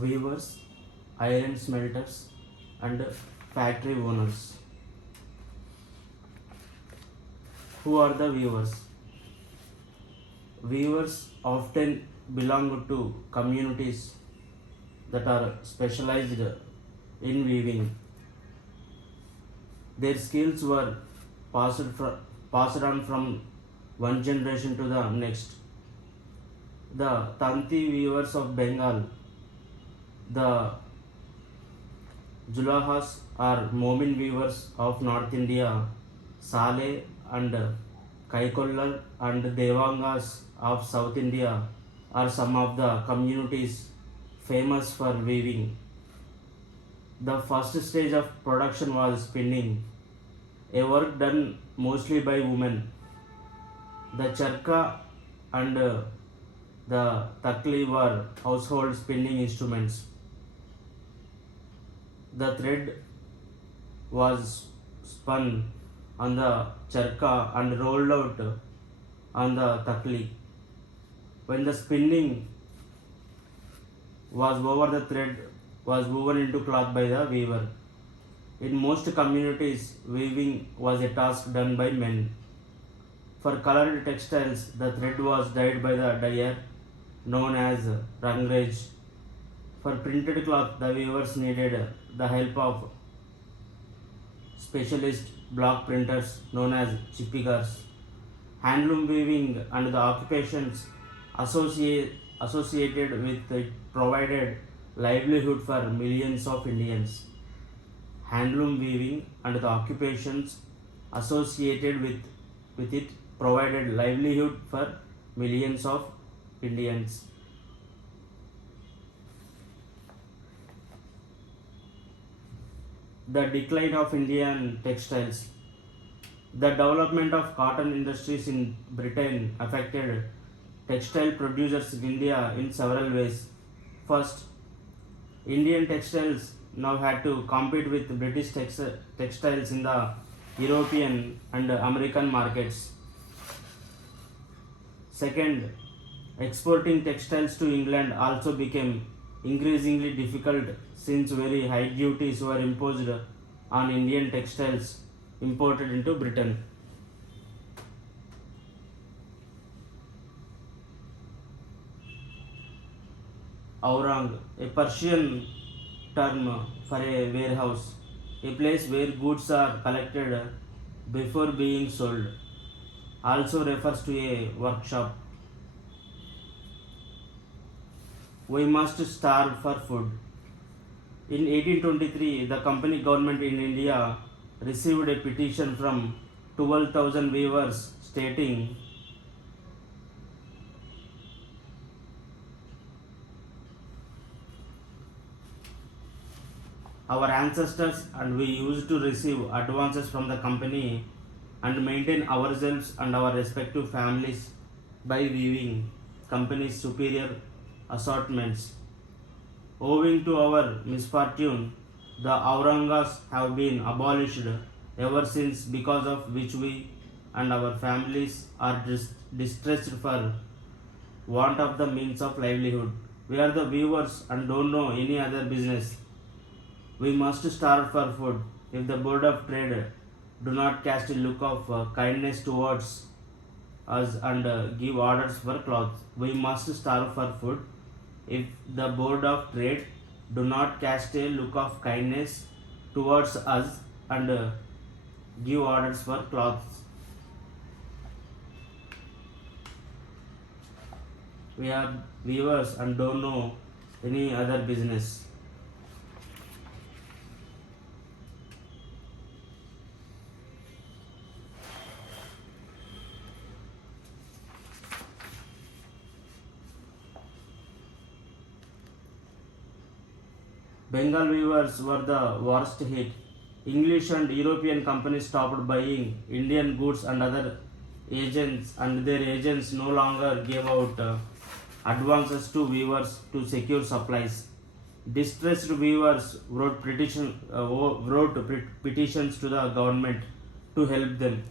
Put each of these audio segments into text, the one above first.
weavers, iron smelters, and factory owners. Who are the weavers? Weavers often belong to communities that are specialized in weaving. Their skills were passed on from one generation to the next. The Tanti weavers of Bengal, the Julahas or Momin weavers of North India, Saleh and Kaikollar and Devangas of South India are some of the communities famous for weaving. The first stage of production was spinning, a work done mostly by women. The charka and the takli were household spinning instruments. The thread was spun on the charka and rolled out on the takli. When the spinning was over, the thread was woven into cloth by the weaver. In most communities, weaving was a task done by men. For colored textiles, the thread was dyed by the dyer known as rangraj. For printed cloth, the weavers needed the help of specialist block printers known as chipigars. Handloom weaving and the occupations associated with it provided livelihood for millions of Indians. Handloom weaving and the occupations associated with it provided livelihood for millions of Indians. The decline of Indian textiles. The development of cotton industries in Britain affected textile producers in India in several ways. First, Indian textiles now had to compete with British textiles in the European and American markets. Second, exporting textiles to England also became increasingly difficult since very high duties were imposed on Indian textiles imported into Britain. Aurang, a Persian term for a warehouse, a place where goods are collected before being sold, also refers to a workshop. We must starve for food. In 1823, the company government in India received a petition from 12,000 weavers stating, our ancestors and we used to receive advances from the company and maintain ourselves and our respective families by weaving company's superior assortments. Owing to our misfortune, the Aurangas have been abolished ever since, because of which we and our families are distressed for want of the means of livelihood. We are the weavers and don't know any other business. We must starve for food. If the Board of Trade do not cast a look of kindness towards us and give orders for clothes, we must starve for food. If the Board of Trade do not cast a look of kindness towards us and give orders for clothes, we are weavers and don't know any other business. Bengal weavers were the worst hit. English and European companies stopped buying Indian goods and other agents, and their agents no longer gave out advances to weavers to secure supplies. Distressed weavers wrote petitions to the government to help them,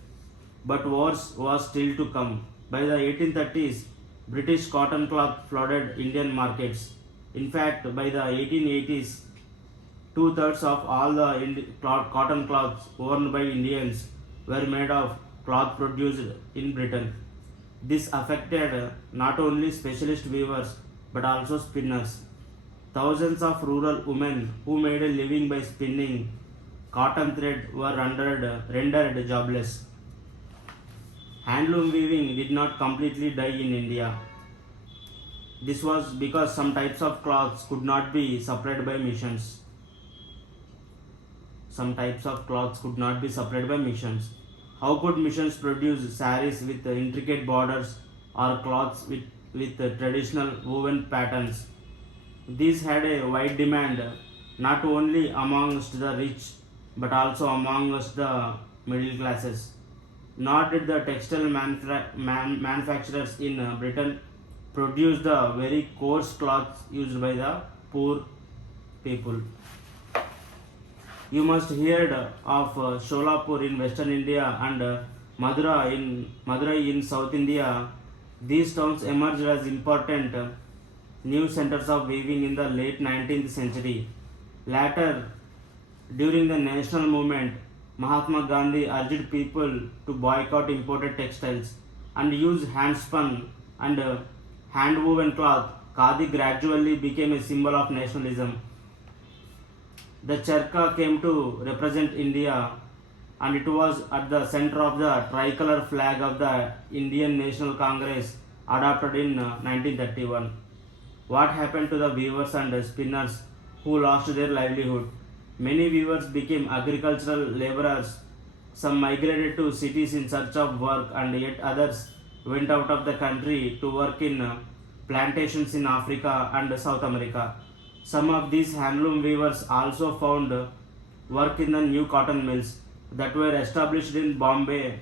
but worse was still to come. By the 1830s, British cotton cloth flooded Indian markets. In fact, by the 1880s, two-thirds of all the cotton cloths worn by Indians were made of cloth produced in Britain. This affected not only specialist weavers but also spinners. Thousands of rural women who made a living by spinning cotton thread were rendered jobless. Handloom weaving did not completely die in India. This was because some types of cloths could not be supplied by missions. Some types of cloths could not be supplied by missions. How could missions produce saris with intricate borders or cloths with traditional woven patterns? These had a wide demand not only amongst the rich but also amongst the middle classes. Nor did the textile manufacturers in Britain produce the very coarse cloths used by the poor people. You must heard of Sholapur in Western India and Madurai in South India. These towns emerged as important new centers of weaving in the late 19th century. Later, during the national movement, Mahatma Gandhi urged people to boycott imported textiles and use handspun and hand-woven cloth. Khadi gradually became a symbol of nationalism. The charkha came to represent India, and it was at the center of the tricolor flag of the Indian National Congress adopted in 1931. What happened to the weavers and spinners who lost their livelihood? Many weavers became agricultural laborers. Some migrated to cities in search of work, and yet others went out of the country to work in plantations in Africa and South America. Some of these handloom weavers also found work in the new cotton mills that were established in Bombay,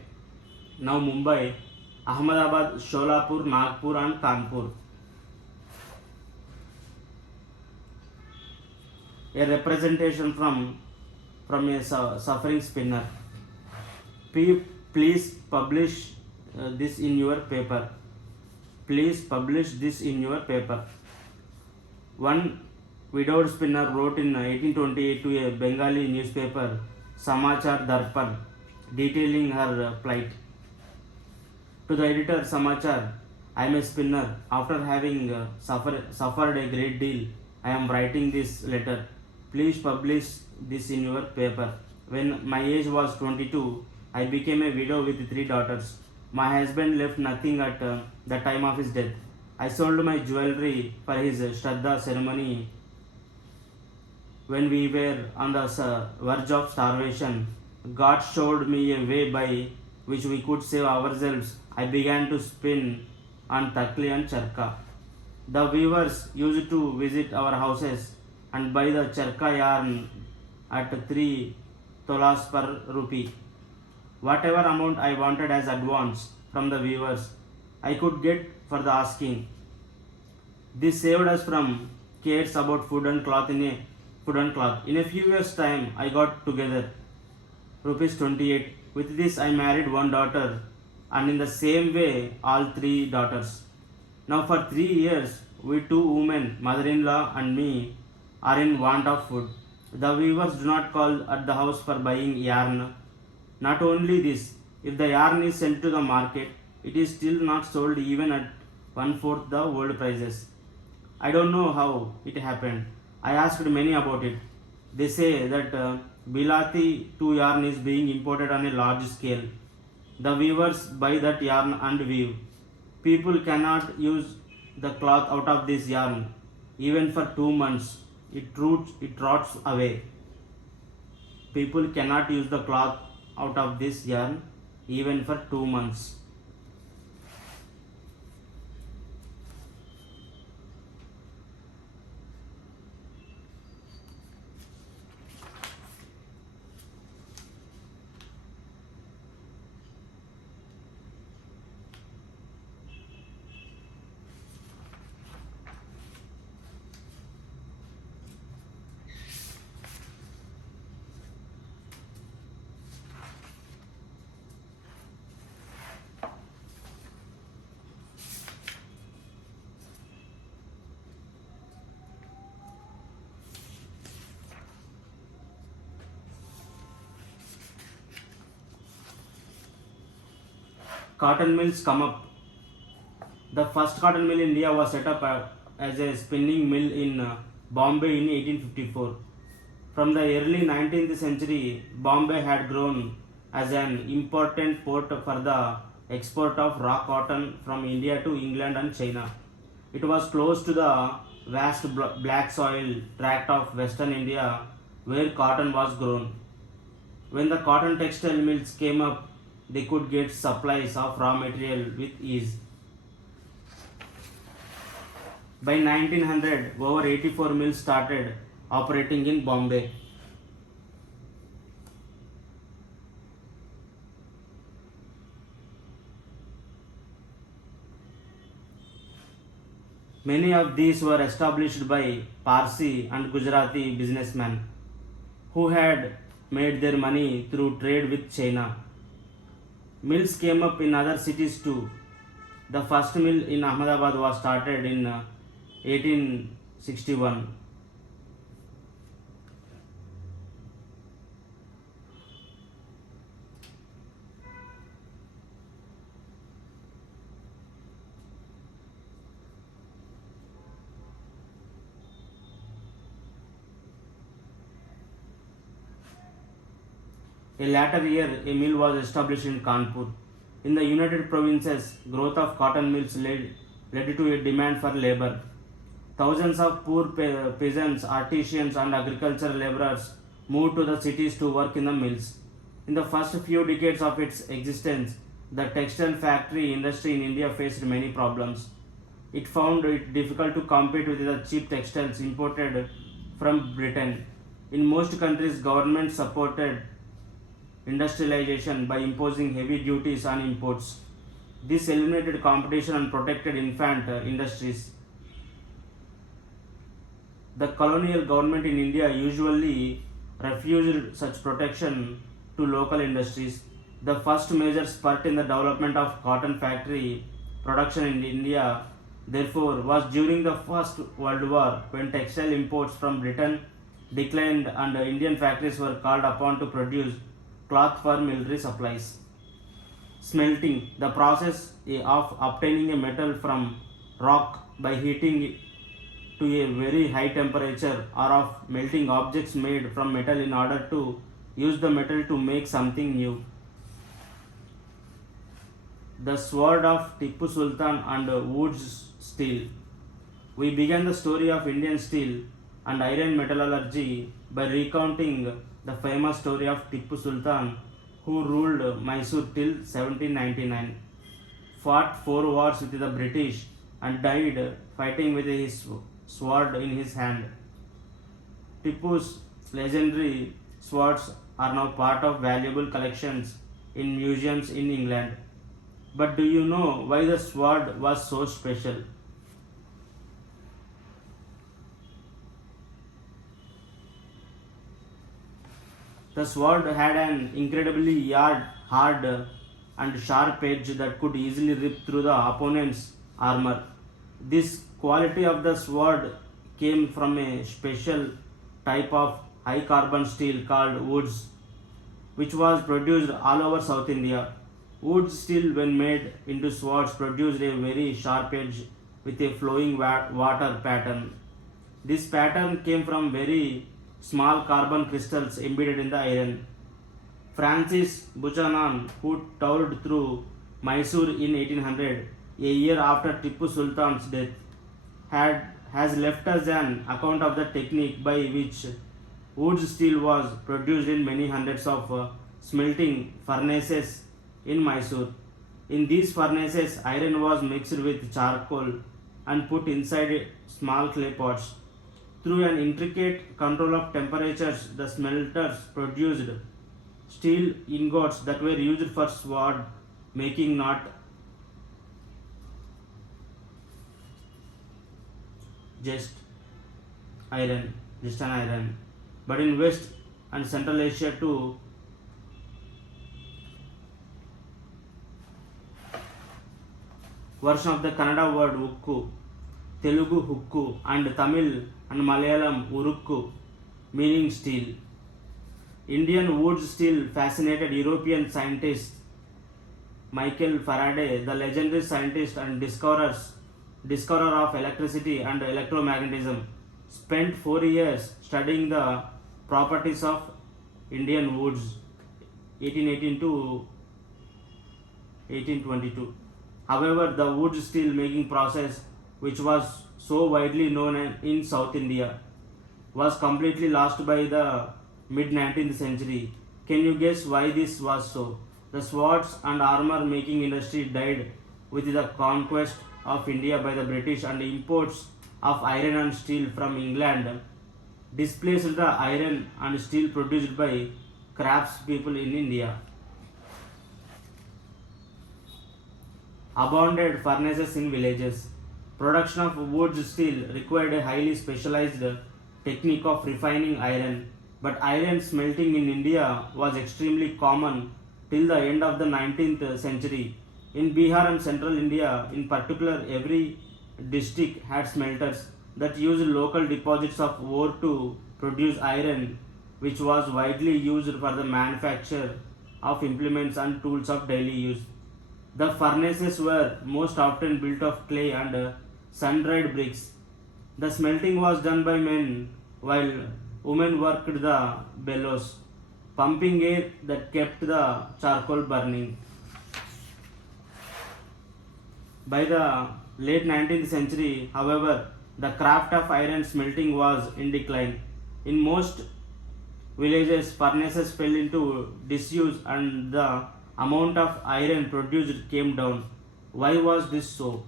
now Mumbai, Ahmedabad, Sholapur, Nagpur, and Kanpur. A representation from a suffering spinner. Please publish this in your paper. Please publish this in your paper. One widowed spinner wrote in 1828 to a Bengali newspaper, Samachar Darpan, detailing her plight. To the editor, Samachar, I am a spinner. After having suffered a great deal, I am writing this letter. Please publish this in your paper. When my age was 22, I became a widow with 3 daughters. My husband left nothing at the time of his death. I sold my jewelry for his Shraddha ceremony. When we were on the verge of starvation, God showed me a way by which we could save ourselves. I began to spin on takli and charkha. The weavers used to visit our houses and buy the charkha yarn at 3 tolas per rupee. Whatever amount I wanted as advance from the weavers, I could get for the asking. This saved us from cares about food and cloth. In a few years' time, I got together rupees 28. With this, I married 1 daughter, and in the same way, all 3 daughters. Now, for 3 years, we 2 women, mother-in-law and me, are in want of food. The weavers do not call at the house for buying yarn. Not only this, if the yarn is sent to the market, it is still not sold even at 1/4 the world prices. I don't know how it happened. I asked many about it. They say that Bilati 2 yarn is being imported on a large scale. The weavers buy that yarn and weave. People cannot use the cloth out of this yarn even for 2 months. It rots away. People cannot use the cloth out of this yarn even for 2 months. Cotton mills come up. The first cotton mill in India was set up as a spinning mill in Bombay in 1854. From the early 19th century, Bombay had grown as an important port for the export of raw cotton from India to England and China. It was close to the vast black soil tract of western India where cotton was grown. When the cotton textile mills came up, they could get supplies of raw material with ease. By 1900, over 84 mills started operating in Bombay. Many of these were established by Parsi and Gujarati businessmen who had made their money through trade with China. Mills came up in other cities too. The first mill in Ahmedabad was started in 1861. A later year, a mill was established in Kanpur. In the United Provinces, growth of cotton mills led to a demand for labor. Thousands of poor peasants, artisans, and agricultural laborers moved to the cities to work in the mills. In the first few decades of its existence, the textile factory industry in India faced many problems. It found it difficult to compete with the cheap textiles imported from Britain. In most countries, government supported industrialization by imposing heavy duties on imports. This eliminated competition and protected infant industries. The colonial government in India usually refused such protection to local industries. The first major spurt in the development of cotton factory production in India, therefore, was during the First World War, when textile imports from Britain declined and Indian factories were called upon to produce cloth for military supplies. Smelting, the process of obtaining a metal from rock by heating it to a very high temperature, or of melting objects made from metal in order to use the metal to make something new. The sword of Tipu Sultan and Wood's steel. We began the story of Indian steel and iron metallurgy by recounting the famous story of Tipu Sultan, who ruled Mysore till 1799, fought 4 wars with the British, and died fighting with his sword in his hand. Tipu's legendary swords are now part of valuable collections in museums in England. But do you know why the sword was so special? The sword had an incredibly hard and sharp edge that could easily rip through the opponent's armor. This quality of the sword came from a special type of high carbon steel called woods, which was produced all over South India. Wood steel, when made into swords, produced a very sharp edge with a flowing water pattern. This pattern came from very small carbon crystals embedded in the iron. Francis Buchanan, who toured through Mysore in 1800, a year after Tipu Sultan's death, has left us an account of the technique by which wood steel was produced in many hundreds of smelting furnaces in Mysore. In these furnaces, iron was mixed with charcoal and put inside small clay pots. Through an intricate control of temperatures, the smelters produced steel ingots that were used for sword making, not just an iron, but in West and Central Asia too. Version of the Kannada word ukku, Telugu hukku, and Tamil and Malayalam urukku, meaning steel. Indian wood steel fascinated European scientists Michael Faraday, the legendary scientist and discoverer of electricity and electromagnetism, spent 4 years studying the properties of Indian woods, 1818 to 1822. However, the wood steel making process, which was so widely known in South India, was completely lost by the mid 19th century. Can you guess why this was so? The swords and armor making industry died with the conquest of India by the British, and imports of iron and steel from England displaced the iron and steel produced by craftspeople in India. Abandoned furnaces in villages. Production of wood steel required a highly specialized technique of refining iron, but iron smelting in India was extremely common till the end of the 19th century. In Bihar and central India, in particular, every district had smelters that used local deposits of ore to produce iron, which was widely used for the manufacture of implements and tools of daily use. The furnaces were most often built of clay and sun-dried bricks. The smelting was done by men, while women worked the bellows, pumping air that kept the charcoal burning. By the late 19th century, however, the craft of iron smelting was in decline. In most villages, furnaces fell into disuse and the amount of iron produced came down. Why was this so?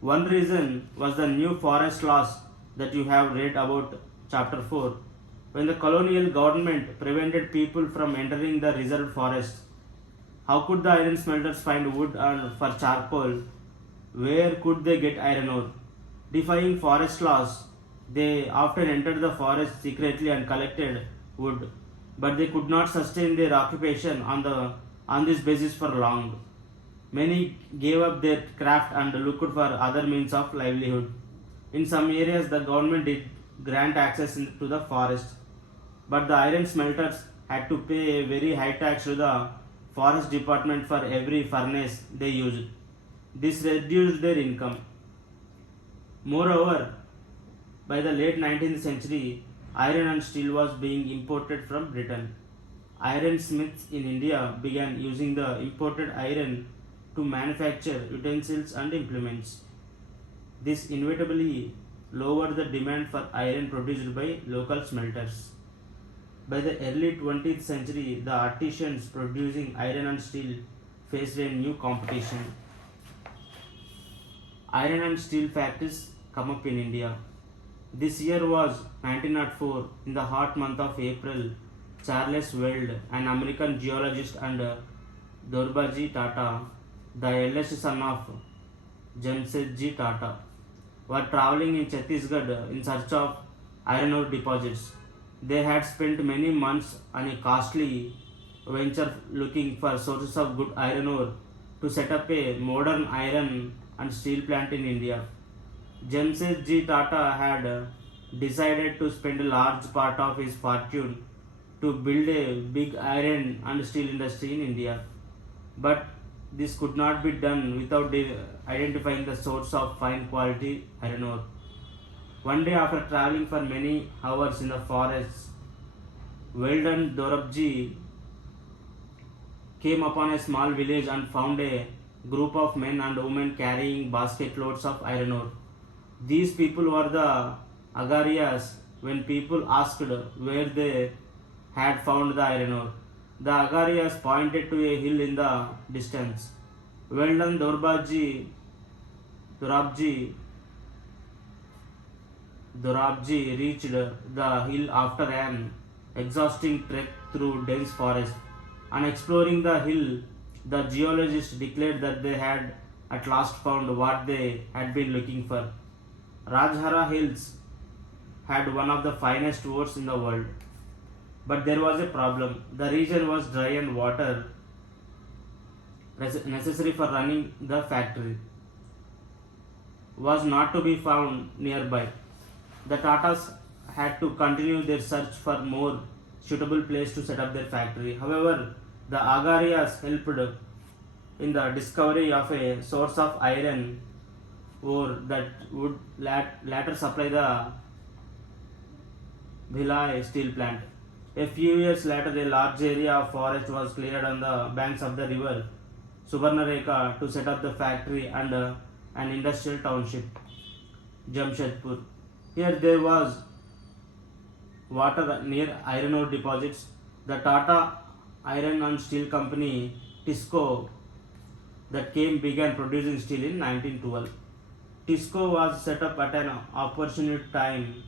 One reason was the new forest laws that you have read about chapter 4. When the colonial government prevented people from entering the reserved forests, how could the iron smelters find wood and for charcoal? Where could they get iron ore? Defying forest laws, they often entered the forest secretly and collected wood, but they could not sustain their occupation on this basis for long. Many gave up their craft and looked for other means of livelihood. In some areas, the government did grant access to the forest, but the iron smelters had to pay a very high tax to the forest department for every furnace they used. This reduced their income. Moreover, by the late 19th century, iron and steel was being imported from Britain. Iron smiths in India began using the imported iron to manufacture utensils and implements. This inevitably lowered the demand for iron produced by local smelters. By the early 20th century, the artisans producing iron and steel faced a new competition. Iron and steel factories come up in India. This year was 1904. In the hot month of April, Charles Weld, an American geologist, and Dorbaji Tata, the eldest son of Jamsetji Tata, were traveling in Chhattisgarh in search of iron ore deposits. They had spent many months on a costly venture looking for sources of good iron ore to set up a modern iron and steel plant in India. Jamsetji Tata had decided to spend a large part of his fortune to build a big iron and steel industry in India. But this could not be done without identifying the source of fine quality iron ore. One day, after traveling for many hours in the forest, Weldon Dorabji came upon a small village and found a group of men and women carrying basket loads of iron ore. These people were the Agarias. When people asked where they had found the iron ore, the Agarias pointed to a hill in the distance. Weldon Dorabji reached the hill after an exhausting trek through dense forest. On exploring the hill, the geologists declared that they had at last found what they had been looking for. Rajhara Hills had one of the finest ores in the world. But there was a problem. The region was dry and water necessary for running the factory was not to be found nearby. The Tatas had to continue their search for more suitable place to set up their factory. However, the Agarias helped in the discovery of a source of iron ore that would later supply the Bhilai steel plant. A few years later, a large area of forest was cleared on the banks of the river Subarnarekha to set up the factory and an industrial township, Jamshedpur. Here there was water near iron ore deposits. The Tata Iron and Steel Company, TISCO, that came began producing steel in 1912. TISCO was set up at an opportune time.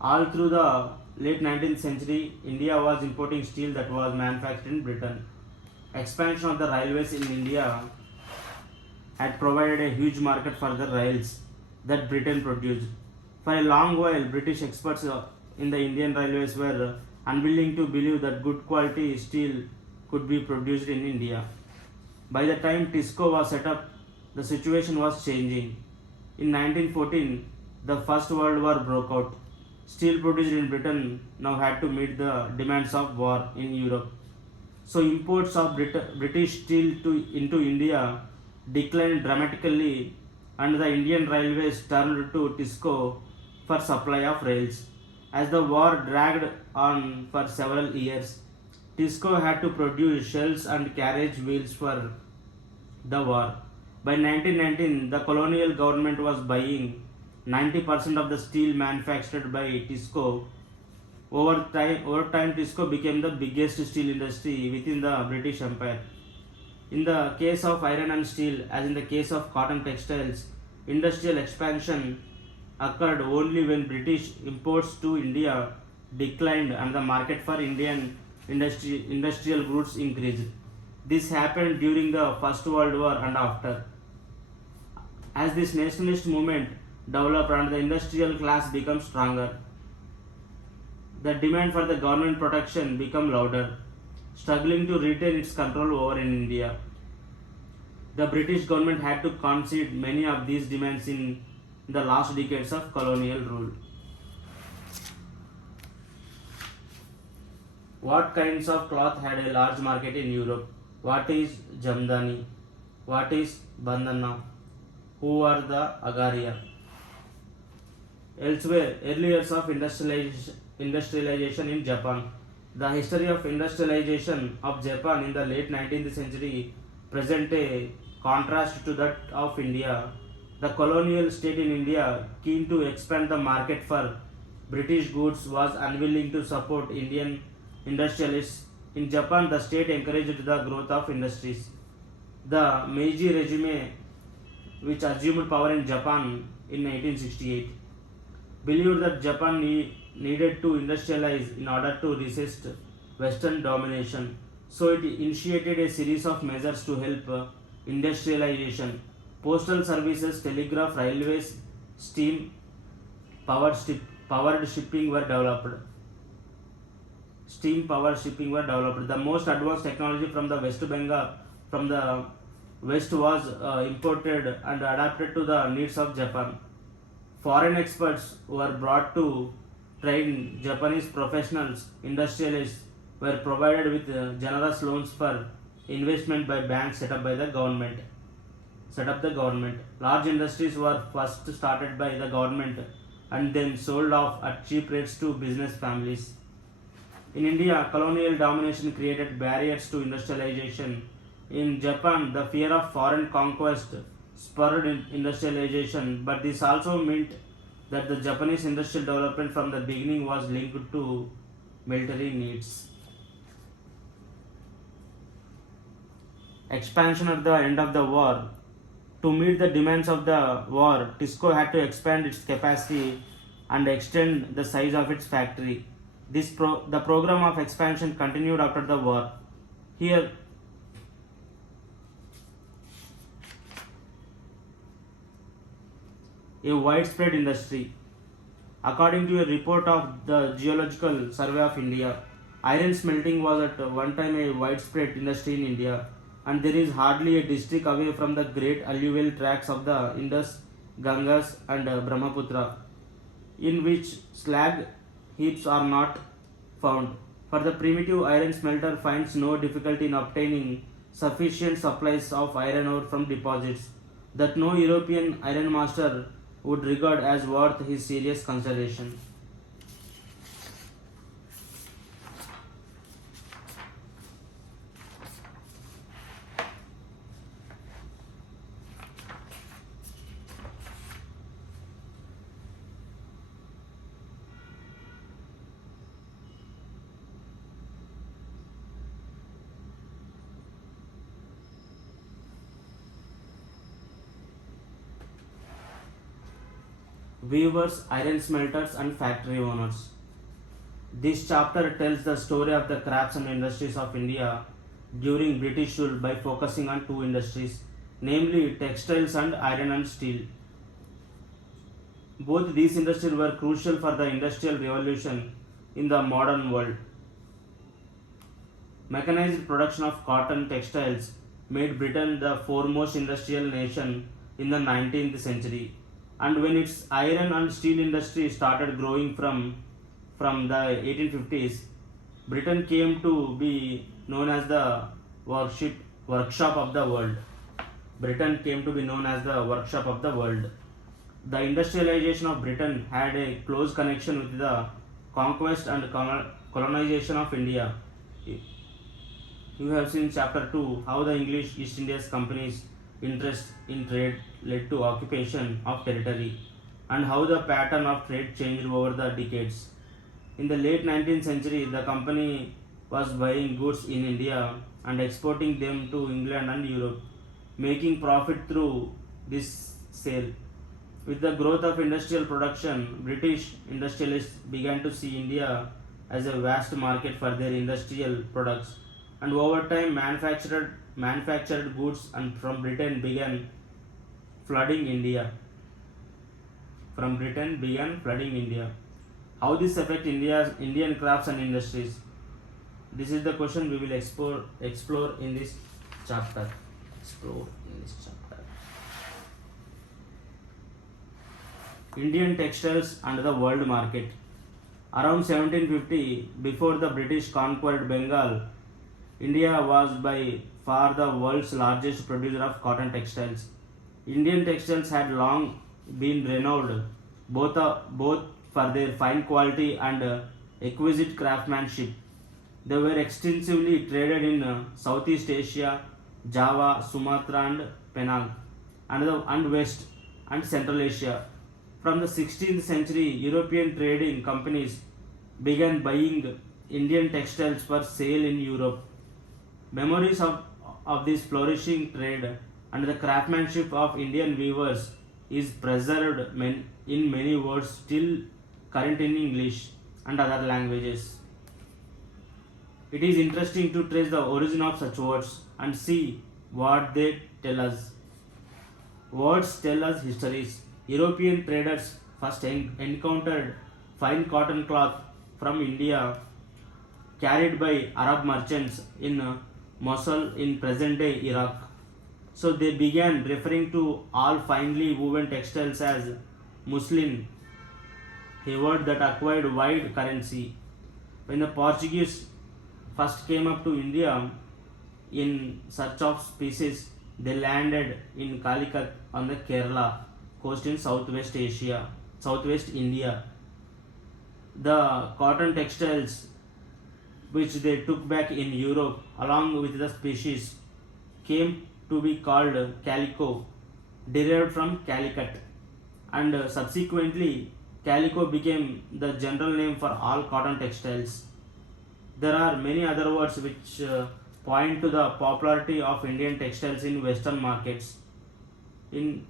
All through the late 19th century, India was importing steel that was manufactured in Britain. Expansion of the railways in India had provided a huge market for the rails that Britain produced. For a long while, British experts in the Indian railways were unwilling to believe that good quality steel could be produced in India. By the time TISCO was set up, the situation was changing. In 1914, the First World War broke out. Steel produced in Britain now had to meet the demands of war in Europe. So imports of British steel into India declined dramatically, and the Indian railways turned to TISCO for supply of rails. As the war dragged on for several years, TISCO had to produce shells and carriage wheels for the war. By 1919, the colonial government was buying 90% of the steel manufactured by TISCO. Over time, TISCO became the biggest steel industry within the British Empire. In the case of iron and steel, as in the case of cotton textiles, industrial expansion occurred only when British imports to India declined and the market for Indian industrial goods increased. This happened during the First World War and after. As this nationalist movement developed and the industrial class became stronger, the demand for the government protection became louder, struggling to retain its control over in India. The British government had to concede many of these demands in the last decades of colonial rule. What kinds of cloth had a large market in Europe? What is Jamdani? What is Bandhana? Who are the Agaria? Elsewhere, early years of industrialization in Japan. The history of industrialization of Japan in the late 19th century present a contrast to that of India. The colonial state in India, keen to expand the market for British goods, was unwilling to support Indian industrialists. In Japan, the state encouraged the growth of industries. The Meiji regime, which assumed power in Japan in 1868, believed that Japan needed to industrialize in order to resist Western domination. So it initiated a series of measures to help industrialization. Postal services, telegraph, railways, steam powered shipping were developed. The most advanced technology from the West was imported and adapted to the needs of Japan. Foreign experts were brought to train Japanese professionals. Industrialists were provided with generous loans for investment by banks set up the government. Large industries were first started by the government and then sold off at cheap rates to business families. In India, colonial domination created barriers to industrialization. In Japan, the fear of foreign conquest spurred industrialization, but this also meant that the Japanese industrial development from the beginning was linked to military needs. Expansion at the end of the war. To meet the demands of the war, TISCO had to expand its capacity and extend the size of its factory. The program of expansion continued after the war. Here, a widespread industry. According to a report of the Geological Survey of India, iron smelting was at one time a widespread industry in India, and there is hardly a district away from the great alluvial tracts of the Indus, Ganges, and Brahmaputra in which slag heaps are not found. For the primitive iron smelter finds no difficulty in obtaining sufficient supplies of iron ore from deposits that no European iron master would regard as worth his serious consideration. Weavers, iron smelters, and factory owners. This chapter tells the story of the crafts and industries of India during British rule by focusing on two industries, namely textiles and iron and steel. Both these industries were crucial for the industrial revolution in the modern world. Mechanized production of cotton textiles made Britain the foremost industrial nation in the 19th century. And when its iron and steel industry started growing from the 1850s, Britain came to be known as the workshop of the world. Britain came to be known as the workshop of the world. The industrialization of Britain had a close connection with the conquest and colonization of India. You have seen chapter 2 how the English East India Company's interest in trade led to occupation of territory and how the pattern of trade changed over the decades. In the late 19th century, the company was buying goods in India and exporting them to England and Europe, making profit through this sale. With the growth of industrial production, British industrialists began to see India as a vast market for their industrial products, and over time manufactured goods and from Britain began flooding India. How this affect Indian crafts and industries? This is the question we will explore in this chapter. Indian textiles and the world market. Around 1750, before the British conquered Bengal, India was by far the world's largest producer of cotton textiles. Indian textiles had long been renowned both for their fine quality and exquisite craftsmanship. They were extensively traded in Southeast Asia, Java, Sumatra, and Penang, and West and Central Asia. From the 16th century, European trading companies began buying Indian textiles for sale in Europe. Memories of this flourishing trade and the craftsmanship of Indian weavers is preserved in many words still current in English and other languages. It is interesting to trace the origin of such words and see what they tell us. Words tell us histories. European traders first encountered fine cotton cloth from India carried by Arab merchants in Mosul in present-day Iraq. So they began referring to all finely woven textiles as muslin, a word that acquired wide currency. When the Portuguese first came up to India in search of spices, they landed in Calicut on the Kerala coast in southwest India. The cotton textiles which they took back in Europe along with the species came to be called calico, derived from Calicut, and subsequently calico became the general name for all cotton textiles. There are many other words which point to the popularity of Indian textiles in Western markets. In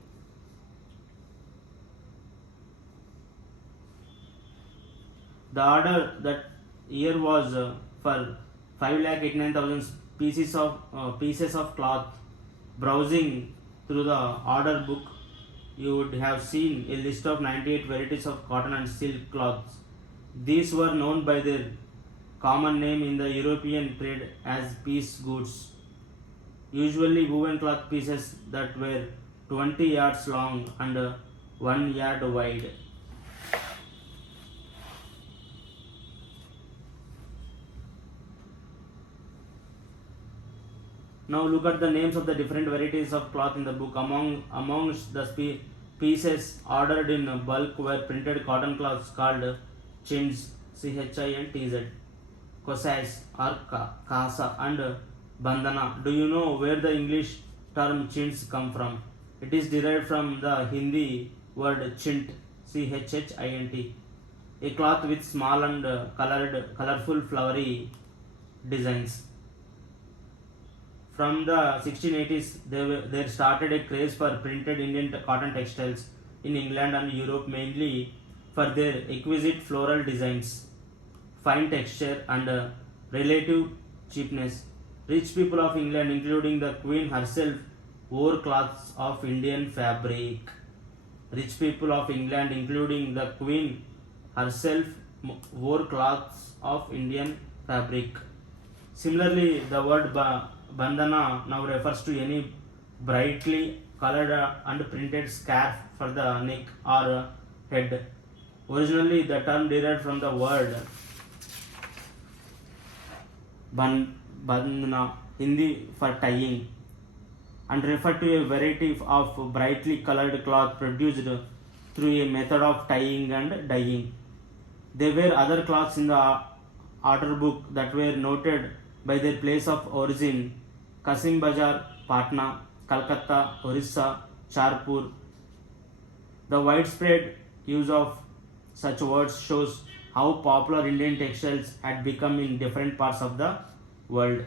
the order that year was for 5,89,000 pieces of cloth. Browsing through the order book, you would have seen a list of 98 varieties of cotton and silk cloths. These were known by their common name in the European trade as piece goods, usually woven cloth pieces that were 20 yards long and 1 yard wide. Now look at the names of the different varieties of cloth in the book. Amongst the pieces ordered in bulk were printed cotton cloths called chintz, chintz, kosais or kasa, and bandana. Do you know where the English term chintz come from? It is derived from the Hindi word chint, chhint, a cloth with small and colorful flowery designs. From the 1680s, there started a craze for printed Indian cotton textiles in England and Europe, mainly for their exquisite floral designs, fine texture, and relative cheapness. Rich people of England, including the Queen herself, wore cloths of Indian fabric. Rich people of England, including the Queen herself, wore cloths of Indian fabric. Similarly, the word bandana now refers to any brightly colored and printed scarf for the neck or head. Originally, the term derived from the word bandana, Hindi for tying, and referred to a variety of brightly colored cloth produced through a method of tying and dyeing. There were other cloths in the order book that were noted by their place of origin: Kasim Bazar, Patna, Calcutta, Orissa, Charpur. The widespread use of such words shows how popular Indian textiles had become in different parts of the world.